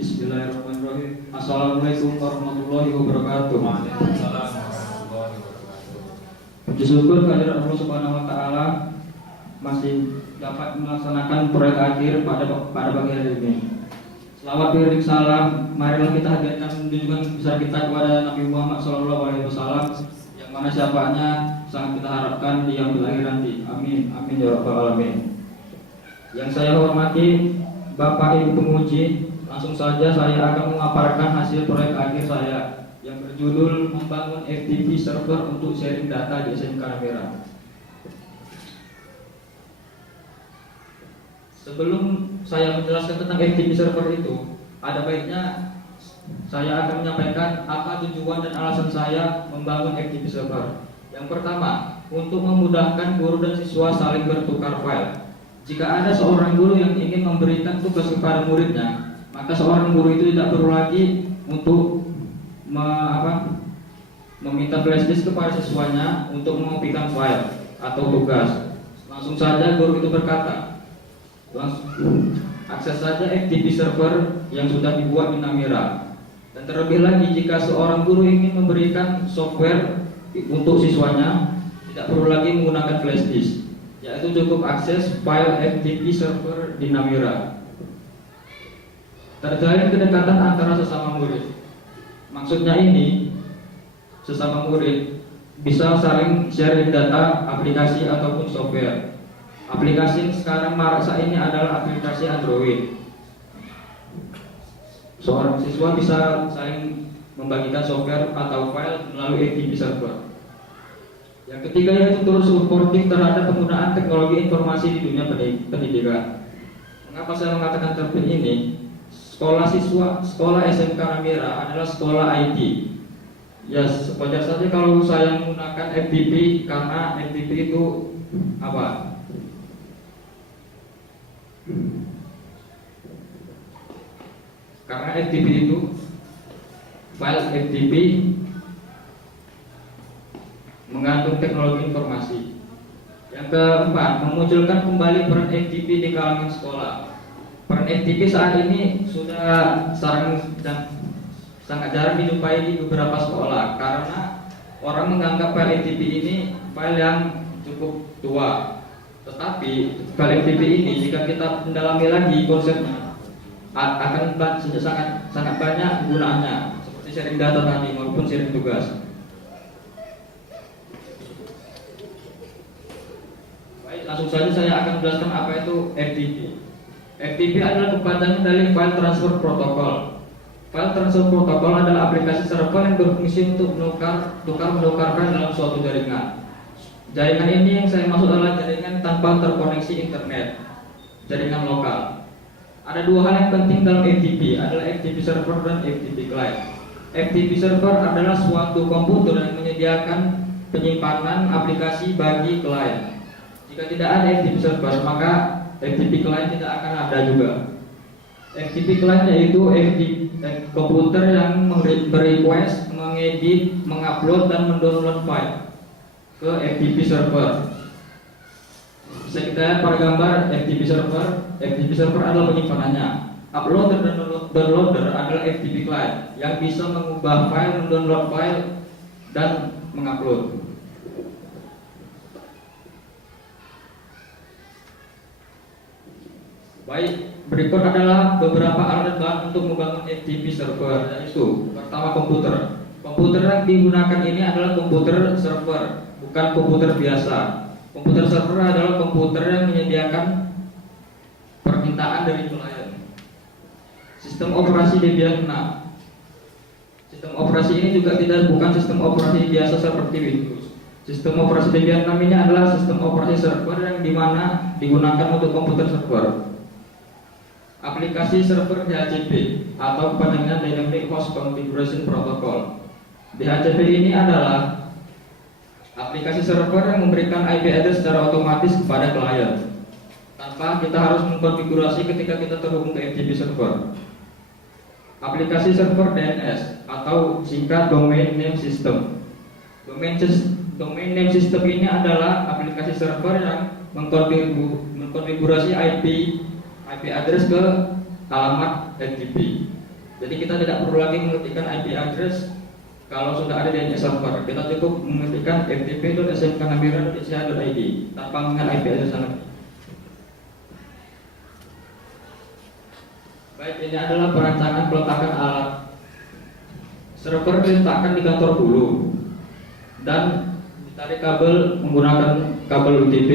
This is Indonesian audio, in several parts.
Bismillahirrahmanirrahim. Assalamualaikum warahmatullahi wabarakatuh. Waalaikumsalam warahmatullahi wabarakatuh. Puji syukur kehadirat Allah Subhanahu wa taala masih dapat melaksanakan proyek akhir pada pagi hari ini. Selamat beriring salam. Marilah kita hadirkan junjungan besar kita kepada Nabi Muhammad SAW, yang mana syafaatnya sangat kita harapkan di yang akhir nanti. Amin. Amin ya rabbal alamin. Yang saya hormati Bapak Ibu penguji, langsung saja saya akan memaparkan hasil proyek akhir saya yang berjudul membangun FTP server untuk sharing data di SMK Namira. Sebelum saya menjelaskan tentang FTP server itu, ada baiknya saya akan menyampaikan apa tujuan dan alasan saya membangun FTP server. Yang pertama, untuk memudahkan guru dan siswa saling bertukar file. Jika ada seorang guru yang ingin memberikan tugas kepada muridnya, maka seorang guru itu tidak perlu lagi untuk meminta flash disk kepada siswanya untuk mengopikan file atau tugas. Langsung saja guru itu berkata, langsung akses saja FTP server yang sudah dibuat di Namira. Dan terlebih lagi jika seorang guru ingin memberikan software untuk siswanya, tidak perlu lagi menggunakan flash disk, yaitu cukup akses file FTP server di Namira. Terjalin kedekatan antara sesama murid. Maksudnya ini, sesama murid bisa saling sharing data, aplikasi ataupun software. Aplikasi yang sekarang marak saat ini adalah aplikasi Android. Seorang siswa bisa saling membagikan software atau file melalui FTP server. Yang ketiga yaitu turut suportif terhadap penggunaan teknologi informasi di dunia pendidikan. Mengapa saya mengatakan terpilih ini? Sekolah SMK Namira adalah sekolah IT. Ya, wajar saja kalau saya menggunakan FTP karena FTP itu apa? Karena FTP itu file FTP mengandung teknologi informasi. Yang keempat, memunculkan kembali peran FTP di kalangan sekolah. Peran FTP saat ini sudah sangat jarang dijumpai di beberapa sekolah karena orang menganggap file FTP ini file yang cukup tua. Tetapi file FTP ini jika kita mendalami lagi konsepnya akan sangat banyak gunaannya, seperti sharing data tadi maupun sharing tugas. Baik, langsung saja saya akan menjelaskan apa itu FTP. FTP adalah kepanjangan dari File Transfer Protocol. File Transfer Protocol adalah aplikasi server yang berfungsi untuk menukarkan dalam suatu jaringan. Jaringan ini yang saya maksud adalah jaringan tanpa terkoneksi internet, jaringan lokal. Ada dua hal yang penting dalam FTP, adalah FTP server dan FTP client. FTP server adalah suatu komputer yang menyediakan penyimpanan aplikasi bagi klien. Jika tidak ada FTP server, maka FTP client tidak akan ada juga. FTP client yaitu komputer yang berequest, mengedit, mengupload dan mendownload file ke FTP server. Bisa kita lihat pada gambar FTP server. FTP server adalah penyimpanannya. Uploader dan downloader adalah FTP client yang bisa mengubah file, mendownload file dan mengupload. Baik, berikut adalah beberapa alat dan bahan untuk membangun FTP server, yaitu pertama komputer. Komputer yang digunakan ini adalah komputer server, bukan komputer biasa. Komputer server adalah komputer yang menyediakan permintaan dari klien. Sistem operasi Debian 6. Sistem operasi ini juga bukan sistem operasi biasa seperti Windows. Sistem operasi Debian 6 ini adalah sistem operasi server yang dimana digunakan untuk komputer server. Aplikasi server DHCP atau kepanjangan Dynamic Host Configuration Protocol. DHCP ini adalah aplikasi server yang memberikan IP address secara otomatis kepada klien tanpa kita harus mengkonfigurasi ketika kita terhubung ke FTP server. Aplikasi server DNS atau singkat Domain Name System. Domain Name System ini adalah aplikasi server yang mengkonfigurasi IP address ke alamat FTP. Jadi kita tidak perlu lagi mengetikkan IP address kalau sudah ada DNS server. Kita cukup mengetikkan ftp.smknamira.ch.id tanpa mengenal IP address lagi. Baik, ini adalah perancangan peletakan alat. Server diletakkan di kantor dulu dan ditarik kabel menggunakan kabel UTP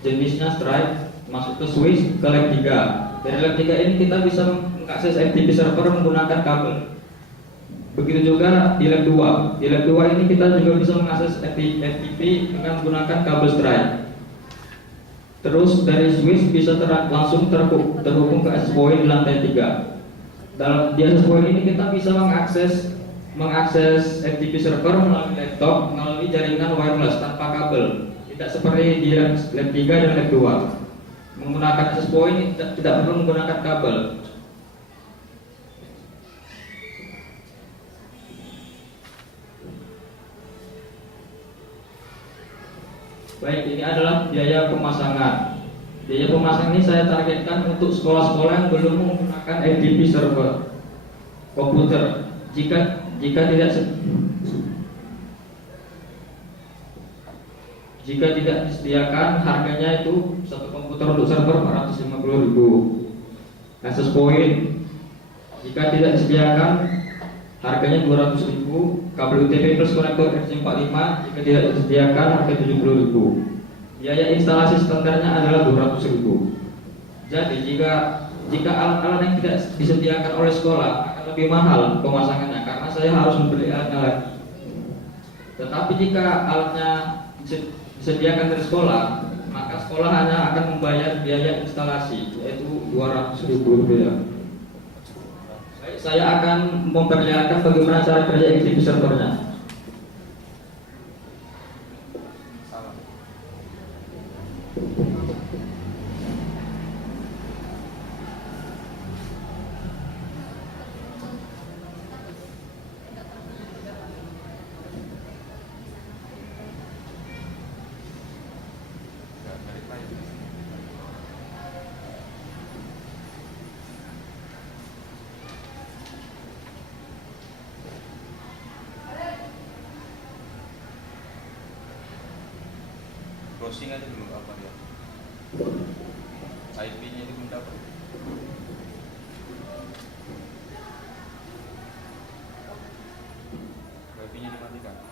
jenisnya Stripe masuk ke switch ke lab 3. Dari lab 3 ini kita bisa mengakses FTP server menggunakan kabel. Begitu juga di lab 2. Di lab 2 ini kita juga bisa mengakses FTP dengan menggunakan kabel Stripe. Terus dari switch bisa langsung terhubung ke access point di lantai 3. Di access point ini kita bisa mengakses FTP server melalui laptop, melalui jaringan wireless tanpa kabel. Tidak seperti di lab 3 dan lab 2. Menggunakan access point tidak perlu menggunakan kabel. Baik, ini adalah biaya pemasangan. Biaya pemasangan ini saya targetkan untuk sekolah-sekolah yang belum menggunakan FTP server komputer. Jika tidak disediakan, harganya itu satu komputer untuk server 450.000. Access point jika tidak disediakan, harganya 200.000. Kabel UTP plus konektor RJ45 jika tidak disediakan, harga 70.000. Biaya instalasi standarnya adalah 200.000. Jadi jika alat-alat yang tidak disediakan oleh sekolah akan lebih mahal pemasangannya karena saya harus membeli alatnya lagi. Tetapi jika alatnya disediakan dari sekolah, maka sekolah hanya akan membayar biaya instalasi yaitu 200.000 rupiah. Baik, saya akan memperlihatkan bagaimana cara kerja FTP servernya. Browsing aja dulu apa dia. IP-nya itu belum dapat. IP-nya dimatikan.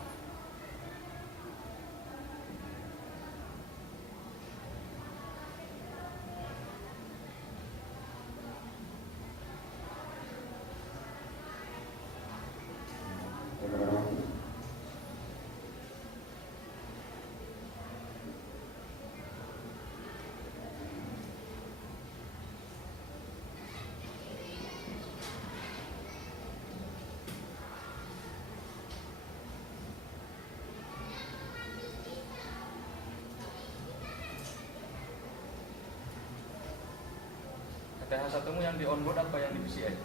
TH1-mu yang di onboard apa yang di PCI?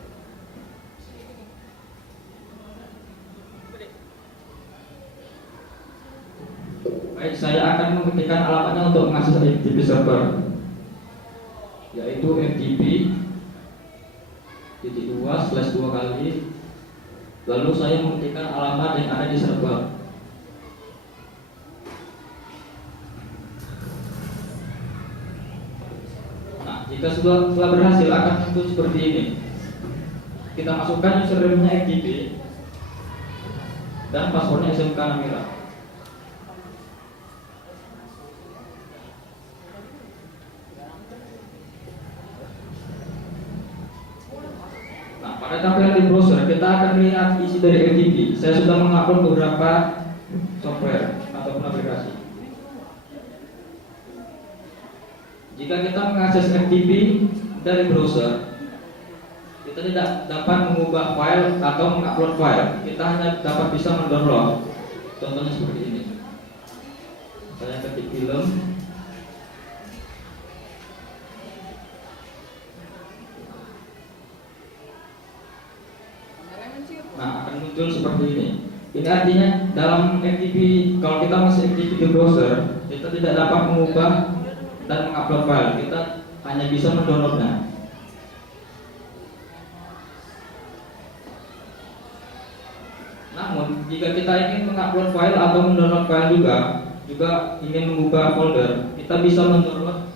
Baik, saya akan mengetikkan alamatnya untuk mengakses FTP server, yaitu ftp:2/2 kali. Lalu saya mengetikkan alamat yang ada di server. Nah, jika telah berhasil akan muncul seperti ini. Kita masukkan username-nya FTP dan passwordnya SMK Namira. Pada tampilan di browser kita akan lihat isi dari FTP. Saya sudah mengupload beberapa software ataupun aplikasi. Jika kita mengakses FTP dari browser, kita tidak dapat mengubah file atau mengupload file. Kita hanya dapat bisa mendownload. Contohnya seperti ini. Saya ketik film. Nah, akan muncul seperti ini. Ini artinya dalam FTP, kalau kita masih FTP di browser, kita tidak dapat mengubah dan mengupload file. Kita hanya bisa mendownloadnya. Namun jika kita ingin mengupload file atau mendownload file juga ingin mengubah folder, kita bisa mendownload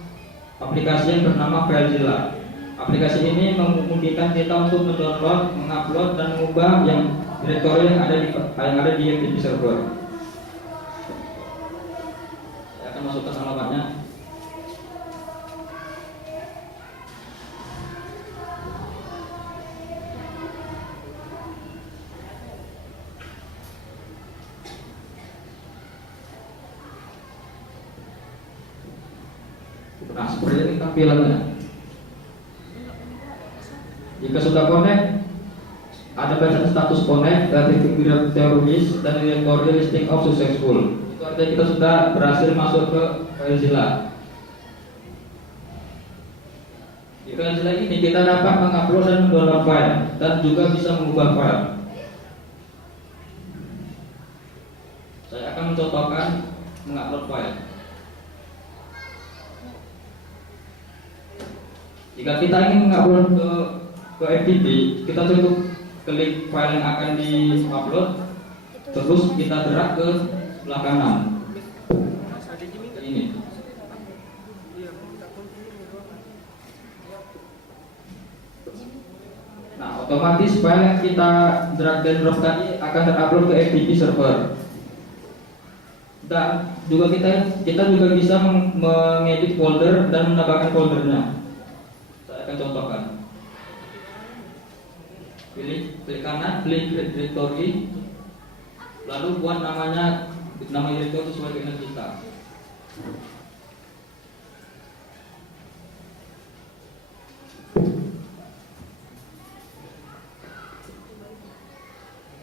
aplikasi yang bernama FileZilla. Aplikasi ini memungkinkan kita untuk mendownload, mengupload dan mengubah yang direktori yang ada di FTP server. Saya akan masukkan alamatnya. Nah, seperti ini tampilannya. Jika sudah connect, ada bacaan status connect, dan teroris dan directory listing of successful. Itu artinya kita sudah berhasil masuk ke FileZilla. Di FileZilla ini kita dapat mengupload dan mendownload file dan juga bisa mengubah file. Saya akan mencontohkan mengupload file. Jika kita ingin mengupload ke FTP, kita cukup klik file yang akan di-upload, terus kita drag ke sebelah kanan. Ini. Nah, otomatis file yang kita drag dan drop tadi akan terupload ke FTP server. Dan juga kita juga bisa mengedit folder dan menambahkan foldernya. Akan contohkan. Pilih klik kanan, klik directory, lalu buat nama directory sesuai dengan kita.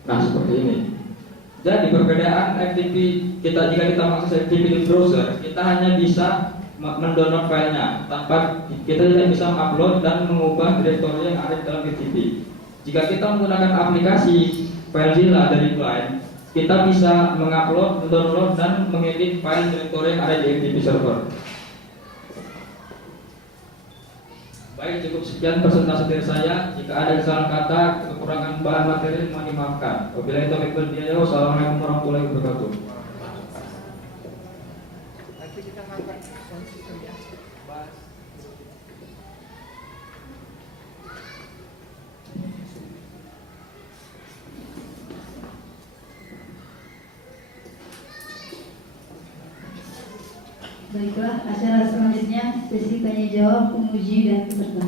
Nah, seperti ini. Jadi perbedaan FTP jika kita mengakses FTP di browser, kita hanya bisa mendownload filenya tanpa kita tidak bisa mengupload dan mengubah direktori yang ada di dalam FTP. Jika kita menggunakan aplikasi FileZilla dari client, kita bisa mengupload, mendownload dan mengedit file direktori yang ada di FTP server. Baik, cukup sekian presentasi dari saya. Jika ada kesalahan kata, kekurangan bahan materi, mohon dimaafkan. Wabillahi taufiq wal hidayah. Wassalamualaikum warahmatullahi wabarakatuh. Nanti kita ngangkat sistem ya, bahas. Baiklah, acara selanjutnya sesi tanya jawab penguji dan peserta.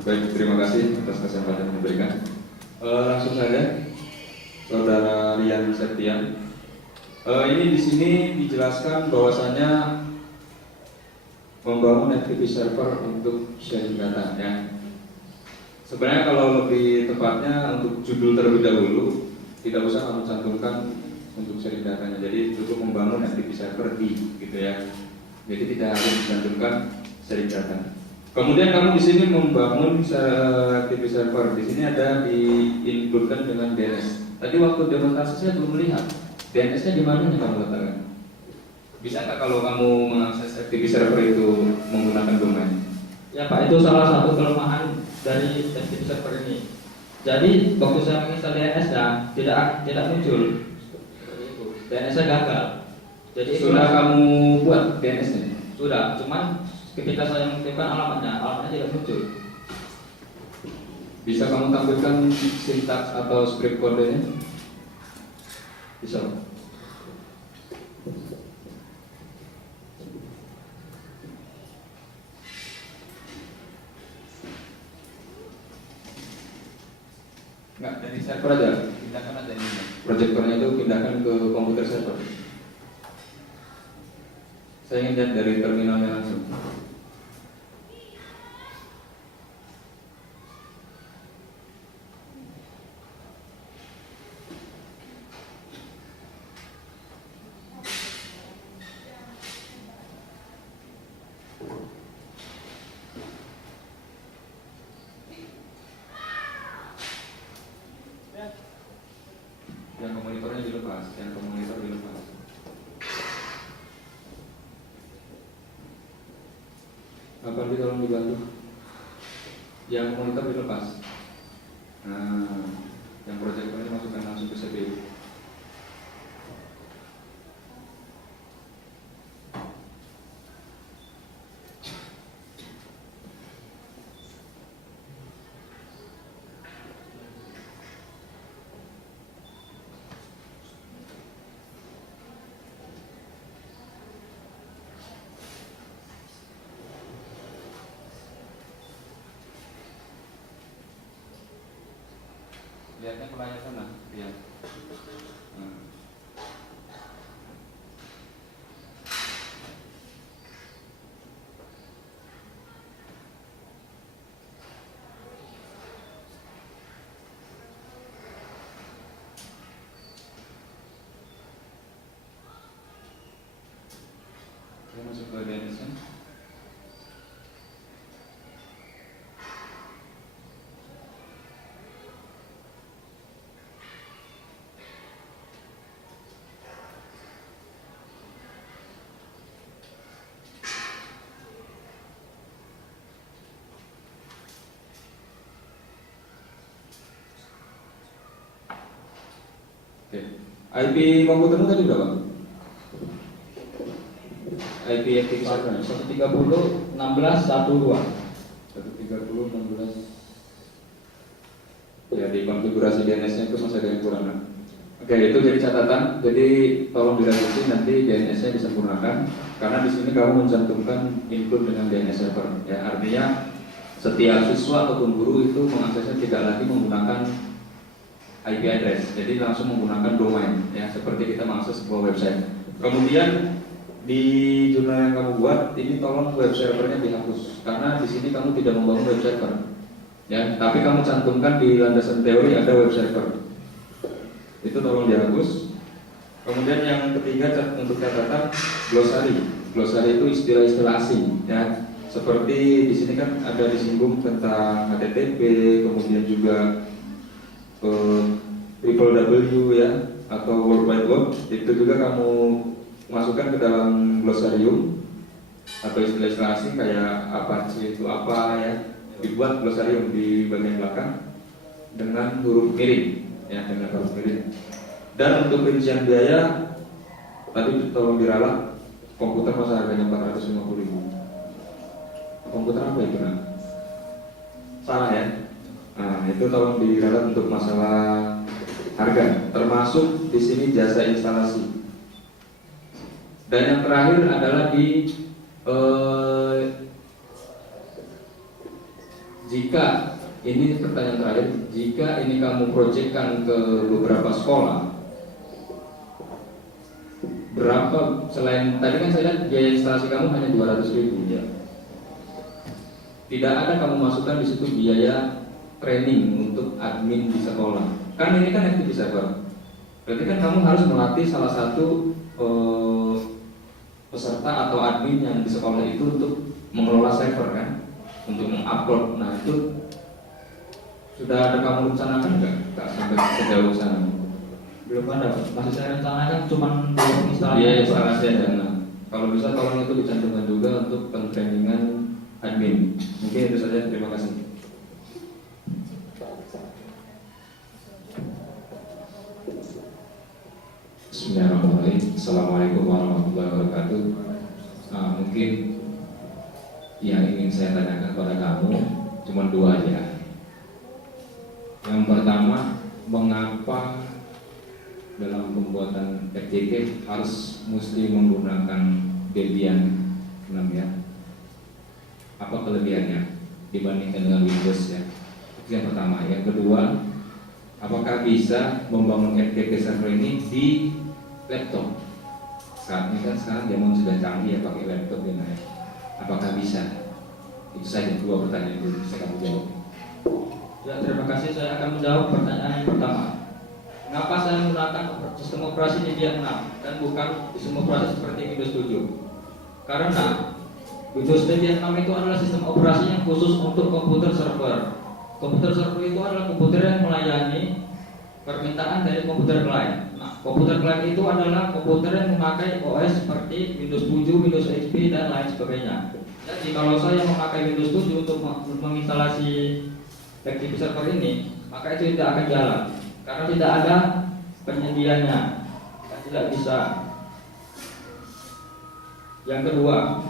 Baik, terima kasih atas kesempatan yang diberikan. Langsung saja, Saudara Rian Septian. Ini di sini dijelaskan bahwasanya membangun FTP server untuk sharing data ya. Sebenarnya kalau lebih tepatnya untuk judul terlebih dahulu tidak usah kamu cantumkan untuk sharing datanya. Jadi cukup membangun FTP server di gitu ya. Jadi tidak harus dicantumkan sharing data. Kemudian kamu di sini membangun FTP server. Di sini ada diincludekan dengan DNS. Tadi waktu demonstrasi saya belum melihat DNS-nya di mana nih kamu letakkan? Bisa nggak kalau kamu mengakses FTP server itu menggunakan domain? Ya Pak, itu salah satu kelemahan dari FTP server ini. Jadi waktu saya menginstal DNS-nya tidak muncul. DNS-nya gagal. Jadi Sudah kamu buat DNS-nya? Sudah, cuman ketika saya mengetikkan alamatnya tidak muncul. Bisa kamu tampilkan sintaks atau script kodenya? Bisa. Nggak, dari server aja, pindahkan aja ini. Proyektornya itu pindahkan ke komputer server. Saya ingin lihat dari terminalnya langsung. Yang ke monitornya dilepas, yang ke monitor dilepas. Apa dia tolong dibantu? Yang monitor dilepas. Nah, yang proyektornya masukkan langsung ke CPU. Lihatnya ke layar sana, lihat. Nah. Kita masuk ke DNS-nya. Oke. IP komputermu tadi berapa? IP active server 130 16 12. 130 16. Ya, di konfigurasi DNS-nya itu masih ada yang kurang. Oke, itu jadi catatan. Jadi tolong direvisi nanti DNS-nya disempurnakan karena di sini kamu mencantumkan include dengan DNS server. Ya, artinya setiap siswa ataupun guru itu mengaksesnya tidak lagi menggunakan IP address, jadi langsung menggunakan domain, ya seperti kita mengakses sebuah website. Kemudian di jurnal yang kamu buat ini tolong web servernya dihapus karena di sini kamu tidak membangun web server, ya. Tapi kamu cantumkan di landasan teori ada web server, itu tolong dihapus. Kemudian yang ketiga untuk catatan glosari. Glosari itu istilah-istilah asing, ya. Seperti di sini kan ada disinggung tentang HTTP, kemudian juga www ya atau World Wide Web, itu juga kamu masukkan ke dalam glosarium atau istilah-istilah asing kayak Apache itu apa ya, dibuat glosarium di bagian belakang dengan huruf miring ya, dengan huruf miring. Dan untuk rincian biaya tadi tolong diralat, komputer masa harganya 450.000. Komputer apa itu nak? Salah ya. Nah, itu tolong diralat untuk masalah harga, termasuk di sini jasa instalasi. Dan yang terakhir adalah di jika ini pertanyaan terakhir, jika ini kamu proyekkan ke beberapa sekolah, berapa selain tadi kan saya lihat biaya instalasi kamu hanya 200.000 ya. Tidak ada kamu masukkan di situ biaya training untuk admin di sekolah. Kan ini kan active server. Berarti kan kamu harus melatih salah satu peserta atau admin yang di sekolah itu untuk mengelola server kan, untuk mengupload. Nah itu sudah ada kamu rencanakan nggak? Tak sampai sejauh sana? Belum ada, masih saya rencanakan cuman instalasi. Iya, instalasi aja. Nah, kalau bisa tolong itu dicantumkan juga untuk pentrainingan admin. Mungkin itu saja. Terima kasih. Bismillahirrahmanirrahim. Assalamualaikum warahmatullahi wabarakatuh. Mungkin yang ingin saya tanyakan kepada kamu cuma dua aja. Yang pertama, mengapa dalam pembuatan FJK harus mesti menggunakan Debian 6 ya? Apa kelebihannya dibandingkan dengan Windows ya? Itu yang pertama. Yang kedua, apakah bisa membangun FJK server ini di laptop? Saat ini kan sekarang zaman sudah canggih ya pakai laptop ya. Apakah bisa? Itu saja dua pertanyaan yang bisa kamu jawab. Ya, terima kasih. Saya akan menjawab pertanyaan yang pertama. Mengapa saya menggunakan sistem operasi Debian 6 dan bukan sistem operasi seperti Windows 7? Karena Windows Debian 6 itu adalah sistem operasi yang khusus untuk komputer server. Komputer server itu adalah komputer yang melayani permintaan dari komputer klien. Nah, komputer klien itu adalah komputer yang memakai OS seperti Windows 7, Windows XP dan lain sebagainya. Jadi kalau saya memakai Windows 7 untuk menginstalasi FTP server ini, maka itu tidak akan jalan karena tidak ada penyedianya dan tidak bisa. Yang kedua,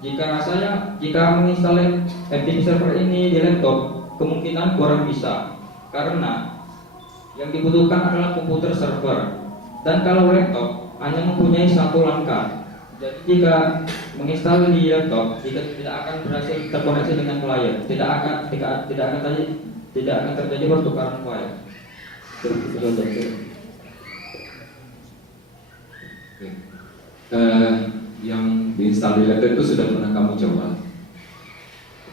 jika menginstal FTP server ini di laptop, kemungkinan kurang bisa karena yang dibutuhkan adalah komputer server, dan kalau laptop hanya mempunyai satu langkah. Jadi jika menginstal di laptop, tidak akan berhasil terkoneksi dengan klien, tidak akan terjadi pertukaran file. Yang diinstal di laptop itu sudah pernah kamu coba?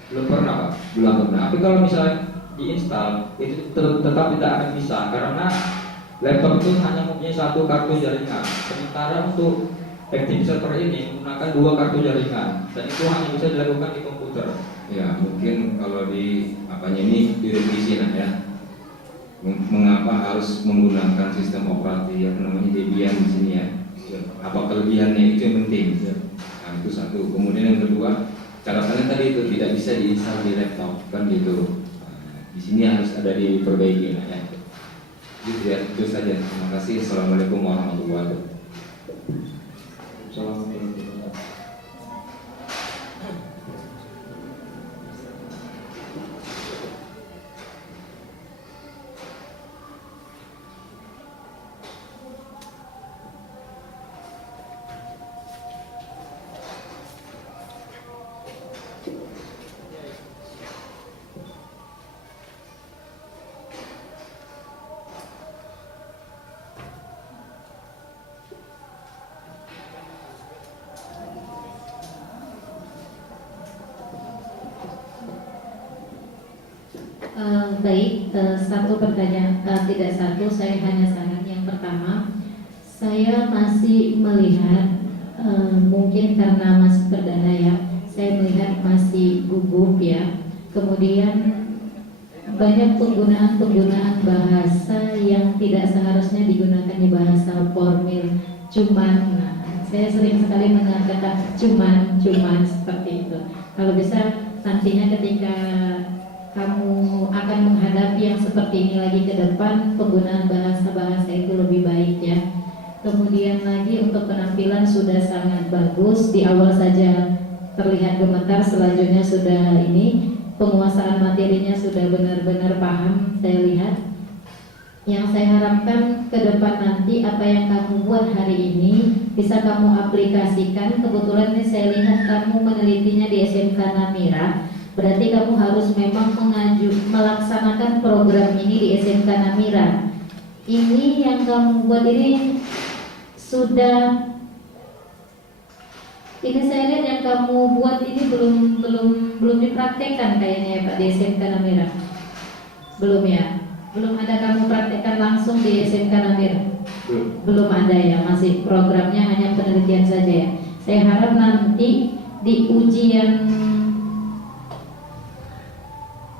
Belum pernah, Pak. Belum pernah. Tapi kalau misalnya diinstal, itu tetap tidak akan bisa karena laptop itu hanya mempunyai satu kartu jaringan. Sementara untuk FTP server ini menggunakan 2 kartu jaringan, dan itu hanya bisa dilakukan di komputer. Ya, mungkin kalau di apanya ini direvisi lah ya. Mengapa harus menggunakan sistem operasi yang namanya Debian di sini ya? Apa kelebihannya, itu yang penting. Nah, itu satu. Kemudian yang kedua, catatannya tadi itu tidak bisa diinstal di laptop kan gitu. Di sini harus ada diperbaiki ya. Gitu ya, itu saja. Terima kasih. Assalamualaikum warahmatullahi wabarakatuh. Assalamualaikum. Baik, satu pertanyaan, tidak satu, saya hanya saran. Yang pertama, saya masih melihat, mungkin karena masih perdana ya, saya melihat masih gugup ya. Kemudian banyak penggunaan bahasa yang tidak seharusnya digunakan di bahasa formal. Cuman, saya sering sekali mendengar kata cuman seperti itu. Kalau bisa nantinya ketika kamu akan menghadapi yang seperti ini lagi ke depan, penggunaan bahasa-bahasa itu lebih baik ya. Kemudian lagi untuk penampilan sudah sangat bagus, di awal saja terlihat gemetar, selanjutnya sudah ini, penguasaan materinya sudah benar-benar paham, saya lihat. Yang saya harapkan ke depan nanti apa yang kamu buat hari ini bisa kamu aplikasikan. Kebetulan ini saya lihat kamu menelitinya di SMK Namira. Berarti kamu harus memang melaksanakan program ini di SMK Namira. Ini yang kamu buat ini sudah, ini saya lihat yang kamu buat ini belum dipraktekkan kayaknya ya Pak di SMK Namira. Belum ya? Belum ada kamu praktekkan langsung di SMK Namira? Belum ada ya, masih programnya hanya penelitian saja ya. Saya harap nanti di ujian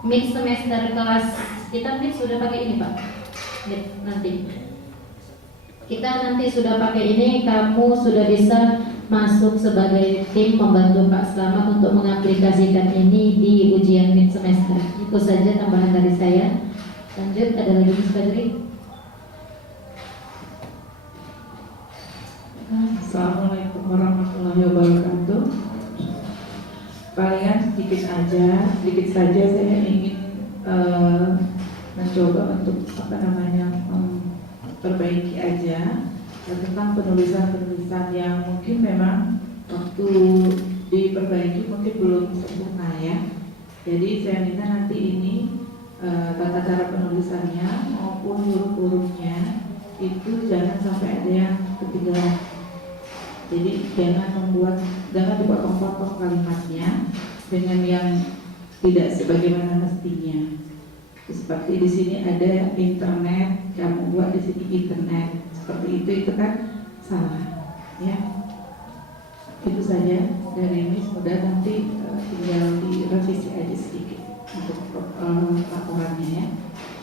mid semester kelas kita sudah pakai ini Pak. Nanti kita sudah pakai ini, kamu sudah bisa masuk sebagai tim membantu Pak Slamet untuk mengaplikasikan ini di ujian mid semester. Itu saja tambahan dari saya. Lanjut, ada lagi Mas Fadri? Assalamualaikum warahmatullahi wabarakatuh. Palingan sedikit saja saya ingin mencoba untuk perbaiki aja tentang penulisan yang mungkin memang waktu diperbaiki mungkin belum sempurna ya. Jadi saya minta nanti ini tata cara penulisannya maupun huruf-hurufnya itu jangan sampai ada yang ketinggalan. Jadi jangan dipotong-potong kalimatnya dengan yang tidak sebagaimana mestinya. Seperti di sini ada internet, kamu buat di sini internet, seperti itu kan salah, ya. Itu saja dari ini, semoga nanti tinggal direvisi aja sedikit untuk laporannya ya.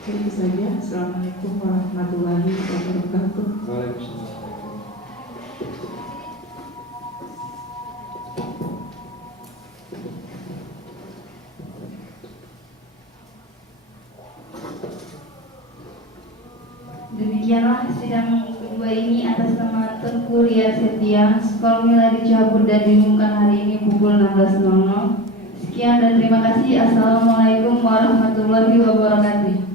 Itu saja. Assalamualaikum warahmatullahi wabarakatuh. Waalaikumsalam. Demikianlah sidang kedua ini atas nama Tengku Ria Setia, Skor nilai dicabut dan diumumkan hari ini pukul 16.00. Sekian dan terima kasih. Assalamualaikum warahmatullahi wabarakatuh.